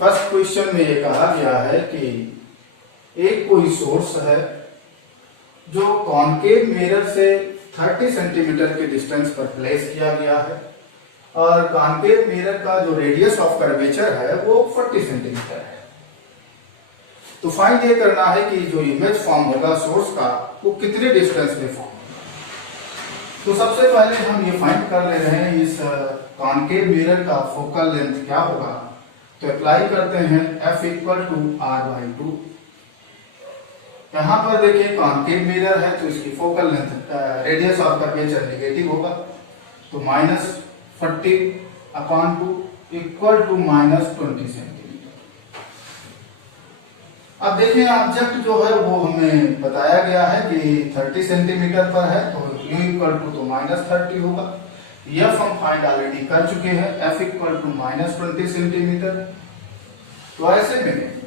First question में ये कहा गया है कि एक कोई सोर्स है जो कॉनकेव मिरर से 30 सेंटीमीटर के डिस्टेंस पर प्लेस किया गया है और कॉनकेव मिरर का जो रेडियस ऑफ कर्वेचर है वो 40 सेंटीमीटर है। तो फाइंड ये करना है कि जो इमेज फॉर्म होगा सोर्स का वो कितने डिस्टेंस में फॉर्म होगा। तो सबसे पहले हम ये फाइंड कर ले रहे हैं इस कॉनकेव मिरर का फोकल लेंथ क्या होगा। तो अप्लाई करते हैं F इक्वल टू R/2। यहाँ पर देखिए कॉनकेव मिरर है तो इसकी focal length radius of curvature negative होगा, तो -40/2 इक्वल टू -20 सेंटीमीटर। अब देखिए ऑब्जेक्ट जो है वो हमें बताया गया है कि 30 सेंटीमीटर पर है, तो U इक्वल टू तो -30 होगा। F हम फाइंड ऑलरेडी कर चुके हैं, F इक्वल टू -20 सेंटीमीटर। तो ऐसे में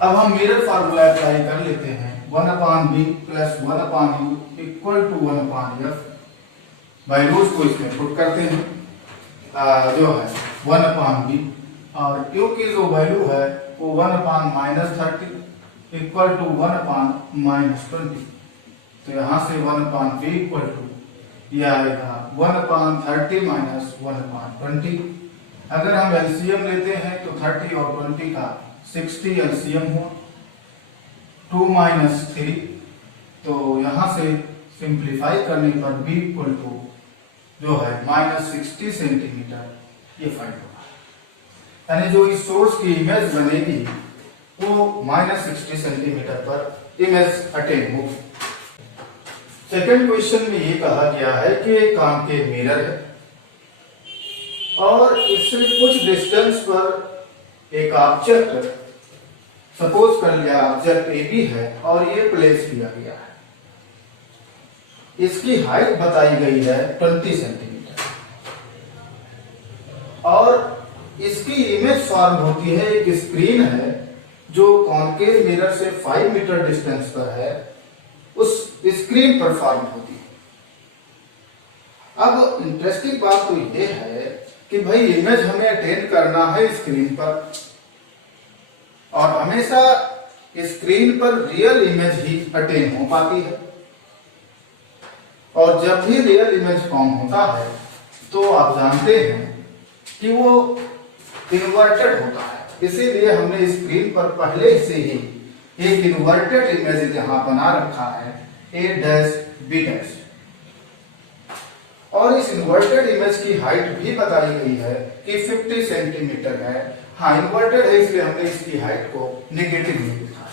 अब हम मिरर फार्मूला अप्लाई कर लेते हैं 1/b plus 1/u equal to 1/f। Values को इसमें पुट करते हैं, जो है 1/b और क्योंकि जो वैल्यू है वो 1/-30 इक्वल टू 1/-20। तो यहाँ से 1/b इक्वल टू यह आएगा 1/30 माइनस 1/20। अगर हम एलसीएम लेते हैं तो 30 और 20 का 60 एलसीएम हुआ, 2 माइनस 3। तो यहाँ से सिंप्लीफाई करने पर b इक्वल टू जो है -60 सेंटीमीटर ये फाइंड होगा। यानी जो इस सोर्स की इमेज बनेगी वो -60 सेंटीमीटर पर इमेज अटेन होगी। सेकेंड क्वेश्चन में ये कहा गया है कि एक कॉनकेव मिरर है और इससे कुछ डिस्टेंस पर एक ऑब्जेक्ट, सपोज कर लिया ऑब्जेक्ट AB है और ये प्लेस किया गया है। इसकी हाइट बताई गई है 20 सेंटीमीटर और इसकी इमेज फॉर्म होती है, एक स्क्रीन है जो कॉनकेव मिरर से 5 मीटर डिस्टेंस पर है, उस स्क्रीन पर फॉर्म होती है। अब इंटरेस्टिंग बात तो ये है कि भाई इमेज हमें अटेन करना है स्क्रीन पर और हमेशा स्क्रीन पर रियल इमेज ही अटेन हो पाती है और जब भी रियल इमेज फॉर्म होता है तो आप जानते हैं कि वो इन्वर्टेड होता है। इसीलिए हमने स्क्रीन पर पहले से ही एक इन्वर्टेड इमेज यहाँ बना रखा है A-B' और इस इन्वर्टेड इमेज की हाइट भी बताई गई है कि 50 सेंटीमीटर है। हाँ, इन्वर्टेड है इसलिए हमने इसकी हाइट को नेगेटिव में लिखा है।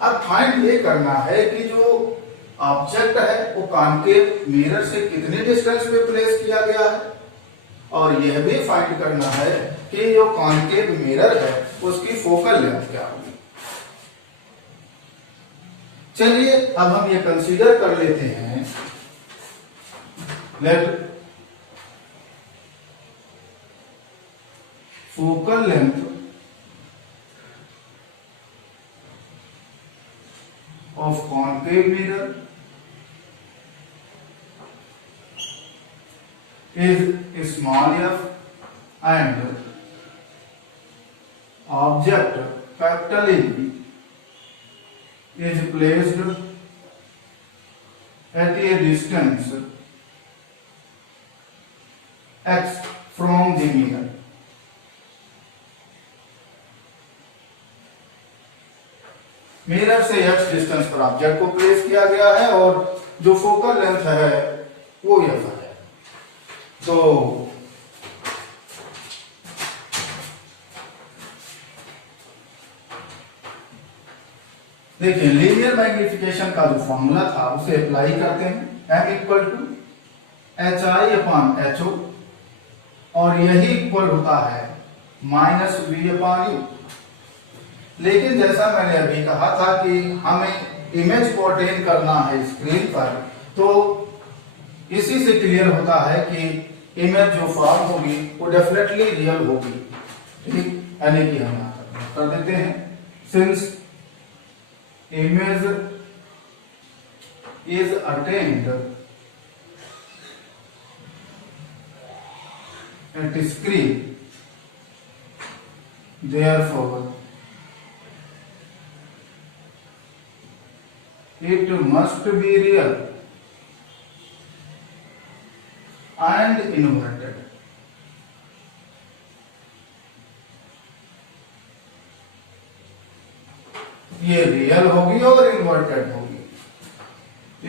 अब फाइंड ये करना है कि जो ऑब्जेक्ट है वो कॉनकेव मिरर से कितने डिस्टेंस पे प्लेस किया गया है और यह भी फाइंड करना है कि जो कॉनकेव मिरर है उसकी फोकल लेंथ क्या होगी। चलिए अब हम ये कंसीडर कर लेते हैं, let focal length of concave mirror is small f and object capital E is placed at a distance x from the mirror। Mirror से x डिस्टेंस पर ऑब्जेक्ट को प्लेस किया गया है और जो फोकल लेंथ है वो f है। तो देखिए लीनियर मैग्निफिकेशन का जो फॉर्मूला था उसे अप्लाई करते हैं, m इक्वल टू HI/HO और यही इक्वल होता है -V/U। लेकिन जैसा मैंने अभी कहा था कि हमें इमेज को अटेन करना है स्क्रीन पर, तो इसी से क्लियर होता है कि इमेज जो फॉर्म होगी वो डेफिनेटली रियल होगी। ठीक, यानी कि हम यहाँ कर देते हैं since image is attained at screen therefore it must be real and inverted. ये रियल होगी और इन्वर्टेड होगी।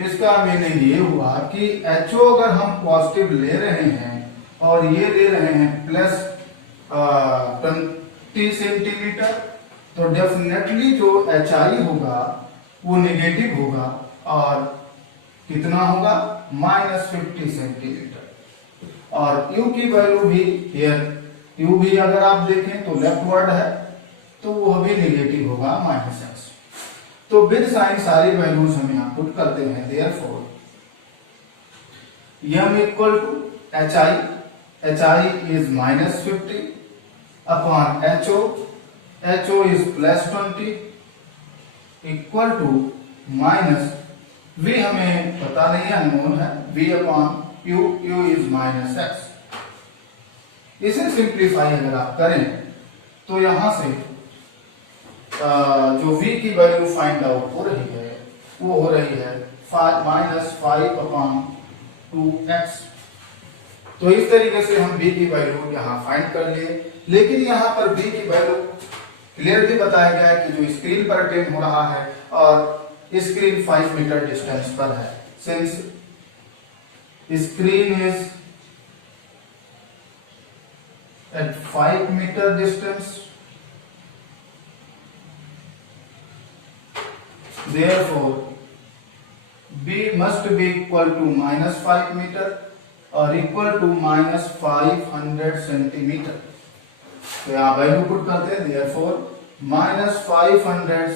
इसका मीनिंग ये हुआ कि HO अगर हम पॉजिटिव ले रहे हैं और ये ले रहे हैं प्लस 20 सेंटीमीटर, तो डेफिनेटली जो HI होगा वो नेगेटिव होगा और कितना होगा -50 सेंटीमीटर। और U की वैल्यू भी हियर U भी अगर आप देखें तो लेफ्टवर्ड है तो वो भी नेगेटिव होगा -x। तो विद साइन सारी वैल्यूज हम यहां पुट करते हैं। Therefore m equal to HI is -50 upon HO is +20 equal to minus V हमें पता नहीं है, अननोन है, V upon U is -x। इसे सिंप्लीफाई अगर आप करें तो यहां से जो V की वैल्यू फाइंड आउट हो रही है वो हो रही है -5 अपॉन 2x। तो इस तरीके से हम V की वैल्यू यहाँ फाइंड कर लिए। लेकिन यहाँ पर V की वैल्यू क्लियरली बताया गया है कि जो स्क्रीन पर अटेन हो रहा है और स्क्रीन 5 मीटर डिस्टेंस पर है। Since screen is at 5 metre distance, therefore B must be equal to -5 meter और equal to -500 सेंटीमीटर। तो यहाँ वैल्यू पुट करते हैं। therefore -500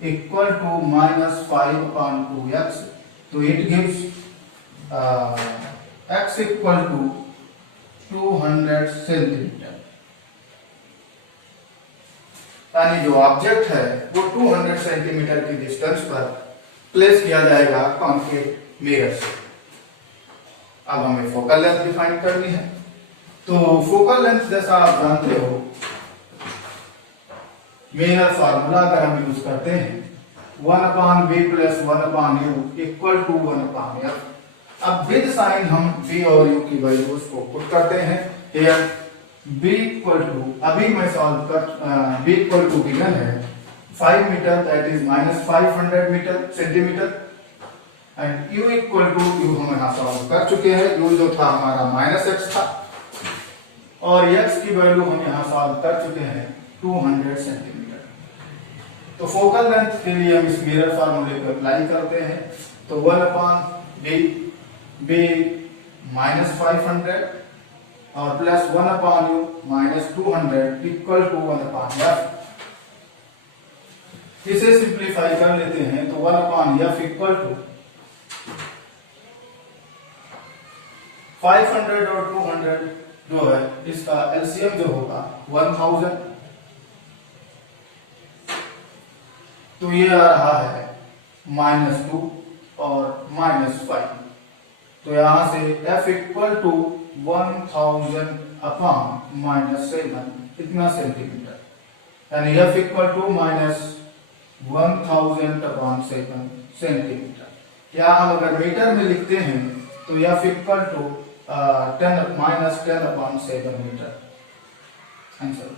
equal to -5 upon 2x, तो it gives x equal to 200 centimetre. यानी जो ऑब्जेक्ट है वो 200 सेंटीमीटर की डिस्टेंस पर प्लेस किया जाएगा कॉन्केव मिरर से। अब हमें फोकल लेंथ डिफाइन करनी है। तो फोकल लेंथ जैसा आप जानते हो मिरर फार्मूला अगर हम यूज करते हैं 1/v + 1/u equal to 1/f। अब विद साइन हम v और u की वैल्यूज को पुट करते हैं। हियर b इक्वल टू, अभी मैं सॉल्व कर b इक्वल टू गिवन है 5 metre, that is -500 metre centimetre, and u equal to u हम यहां सॉल्व कर चुके हैं। u जो था हमारा -x था और x की वैल्यू हम यहां सॉल्व कर चुके हैं 200 सेंटीमीटर। तो फोकल लेंथ के लिए हम इस मिरर फार्मूले को अप्लाई करते हैं। तो 1/b -500 और plus 1/u -200 equal to 1/f। इसे सिंप्लीफाई कर लेते हैं तो 1/f इक्वल टू 500 और 200 जो है इसका एलसीएम जो होगा 1000, तो ये आ रहा है -2 और -5। तो यहां से f इक्वल टू 1000 अपॉन -7 इतना सेंटीमीटर, यानी f equal to -1000 upon 7 centimetre. या हम अगर मीटर में लिखते हैं तो f equal to 10 upon 7 metre. Answer.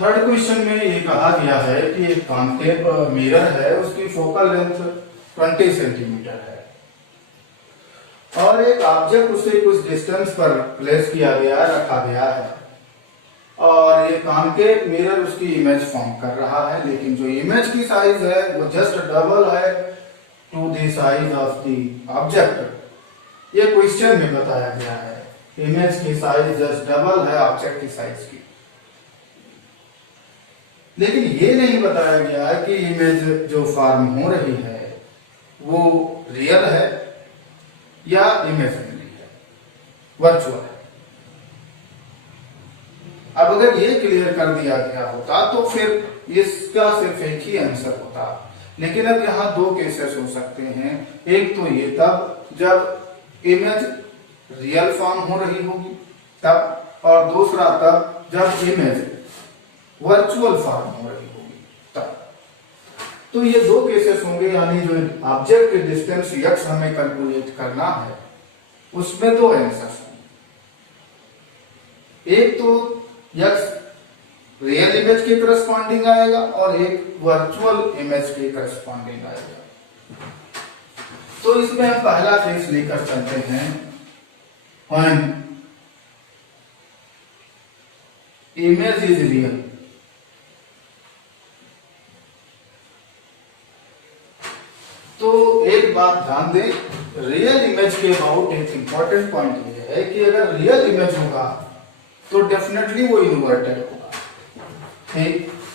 Third question में ये कहा गया है कि एक कॉन्केव मिरर है, उसकी फोकल लेंथ 20 सेंटीमीटर है और एक ऑब्जेक्ट उसे कुछ डिस्टेंस पर प्लेस किया गया है, रखा गया है और ये कॉन्केव मिरर उसकी इमेज फॉर्म कर रहा है। लेकिन जो इमेज की साइज है वो जस्ट डबल है to the size of the object. ये क्वेश्चन में बताया गया है इमेज की साइज जस्ट डबल है ऑब्जेक्ट की साइज की। लेकिन ये नहीं बताया गया है कि इमेज जो फॉर्म हो रही है वो रियल है या इमेजिनरी है, वर्चुअल है। अब अगर ये क्लियर कर दिया गया होता तो फिर इसका सिर्फ एक ही आंसर होता। लेकिन अब यहाँ दो केसेस हो सकते हैं। एक तो ये तब जब इमेज रियल फॉर्म हो रही होगी तब, और दूसरा तब जब इमेज वर्चुअल फॉर्म हो रही होगी तब। तो ये दो केसेस होंगे, यानी जो ऑब्जेक्ट के डिस्टेंस x हमें कैलकुलेट करना है उसमें दो आंसर्स होंगे। एक तो x रियल इमेज के करस्पॉन्डिंग आएगा और एक वर्चुअल इमेज के करस्पॉन्डिंग आएगा। तो इसमें हम पहला केस लेकर चलते हैं, when image is real। तो एक बात ध्यान दें, रियल इमेज के अबाउट एक इंपॉर्टेंट पॉइंट ये है कि अगर रियल इमेज होगा तो डेफिनेटली वो इन्वर्टेड होगा।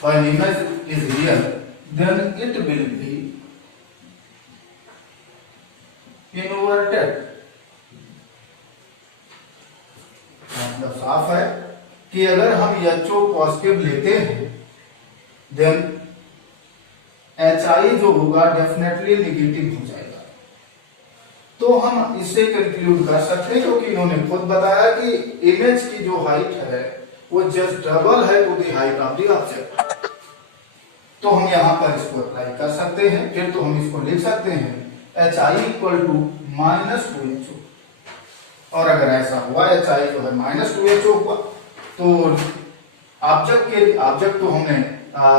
When image is real, then it will be inverted। मतलब साफ है कि अगर हम HO पॉजिटिव लेते हैं देन HI जो होगा डेफिनेटली नेगेटिव हो जाएगा। तो हम इससे कंक्लूड कर सकते हैं, क्योंकि इन्होंने खुद बताया कि इमेज की जो हाइट है वो जस्ट डबल है to the height of the object. तो हम यहाँ पर इसको अप्लाई कर सकते हैं। फिर तो हम इसको लिख सकते हैं HI इक्वल टू -2HO। और अगर ऐसा हुआ HI जो है -2HO हुआ तो ऑब्जेक्ट तो हमने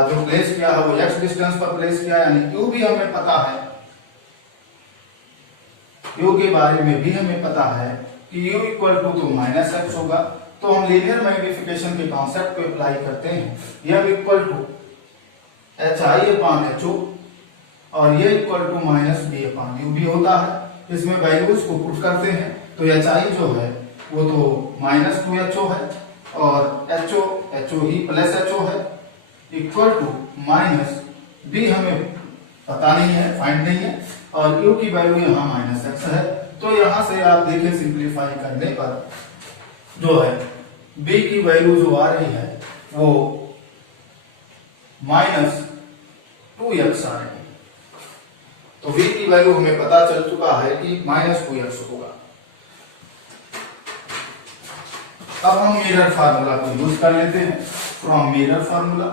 जो प्लेस किया है वो x डिस्टेंस पर प्लेस किया, यानी u भी हमें पता है, u के बारे में भी हमें पता है कि u इक्वल टू तो -x होगा। तो हम लीनियर मैग्निफिकेशन के कॉन्सेप्ट को अप्लाई करते हैं, m इक्वल टू HI/HO और ये इक्वल टू -b/u भी होता है। इसमें वैल्यूज को पुट करते हैं तो HI जो है वो तो -2HO है और HO ही प्लस HO है इक्वल टू -b हमें पता नहीं है, फाइंड नहीं है, और u की वैल्यू यहाँ -x है। तो यहाँ से आप देखें सिंप्लीफाई करने पर जो है b की वैल्यू जो आ रही है वो -2x आ रही है। तो v की वैल्यू हमें पता चल चुका है कि -2x होगा। अब हम मिरर फार्मूला को यूज कर लेते हैं। From mirror formula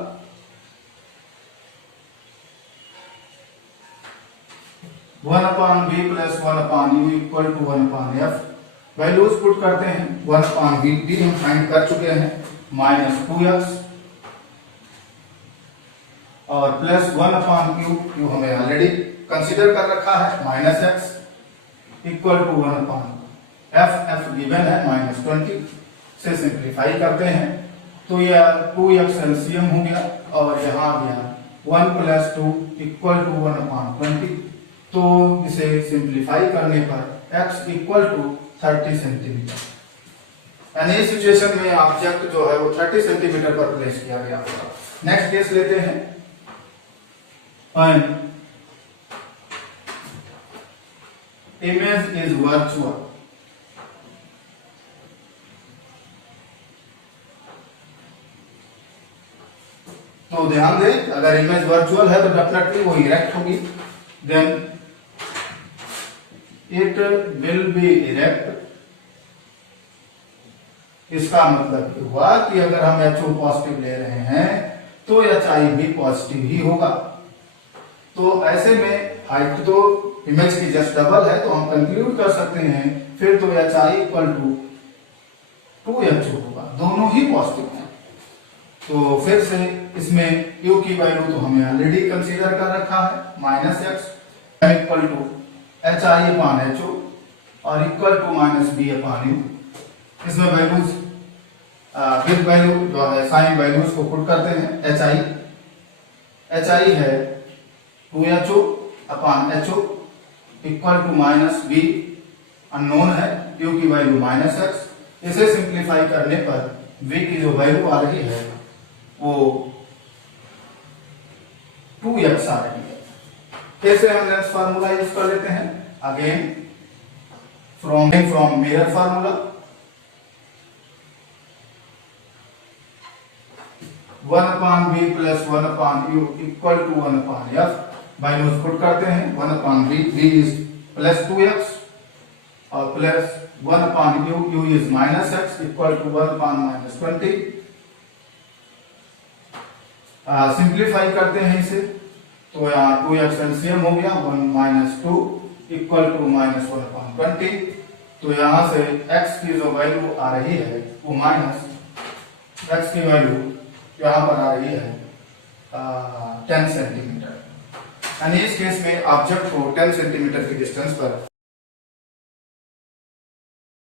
one upon v plus 1/u equal to 1/f। Values put करते हैं। 1/v भी हम फाइंड कर चुके हैं -2x और प्लस 1/q हमें ऑलरेडी कंसीडर कर रखा है -x equal to 1/f given है -20 से सिंप्लीफाई करते हैं तो यह 2x एलसीएम हो गया और यहाँ आ गया 1 प्लस 2 इक्वल टू 1/20। तो इसे सिंप्लीफाई करने पर x इक्वल टू 30 सेंटीमीटर। यानी इस सिचुएशन में ऑब्जेक्ट जो है वो 30 सेंटीमीटर पर प्लेस किया गया होगा। नेक्स्ट केस लेते हैं, when image is virtual। तो ध्यान दें, अगर इमेज वर्चुअल है तो डेफिनेटली वो इरेक्ट होगी, then it will be erect. इसका मतलब हुआ कि अगर हम HO पॉजिटिव ले रहे हैं तो HI भी पॉजिटिव ही होगा। तो ऐसे में हाइट तो इमेज की जस्ट डबल है, तो हम कंक्लूड कर सकते हैं फिर तो HI इक्वल टू 2HO होगा, दोनों ही पॉजिटिव हैं। तो फिर से इसमें u की वैल्यू तो हमने ऑलरेडी कंसीडर कर रखा है -x इक्वल टू HI/HO और इक्वल टू -b/u। इसमें वैल्यूज विद वैल्यू जो है साइन वैल्यूज को पुट करते हैं। HI है 2HO/HO equal to -b unknown है, u की वैल्यू -x। इसे सिंप्लीफाई करने पर v की जो वैल्यू आ रही है वो 2x आ रही है। कैसे हम नेक्स्ट फार्मूला यूज कर लेते हैं, again from mirror formula 1/v plus 1/u equal to 1/f। Values put करते हैं 1/v, v is plus 2x और plus 1/u, u is -x equal to 1/-20। Simplify करते हैं इसे तो यहाँ 2x एलसीएम हो गया, 1 - 2 इक्वल टू -1/20। तो यहाँ से x की जो वैल्यू आ रही है वो x की वैल्यू यहाँ पर आ रही है 10 सेंटीमीटर। यानी इस केस में ऑब्जेक्ट को 10 सेंटीमीटर की डिस्टेंस पर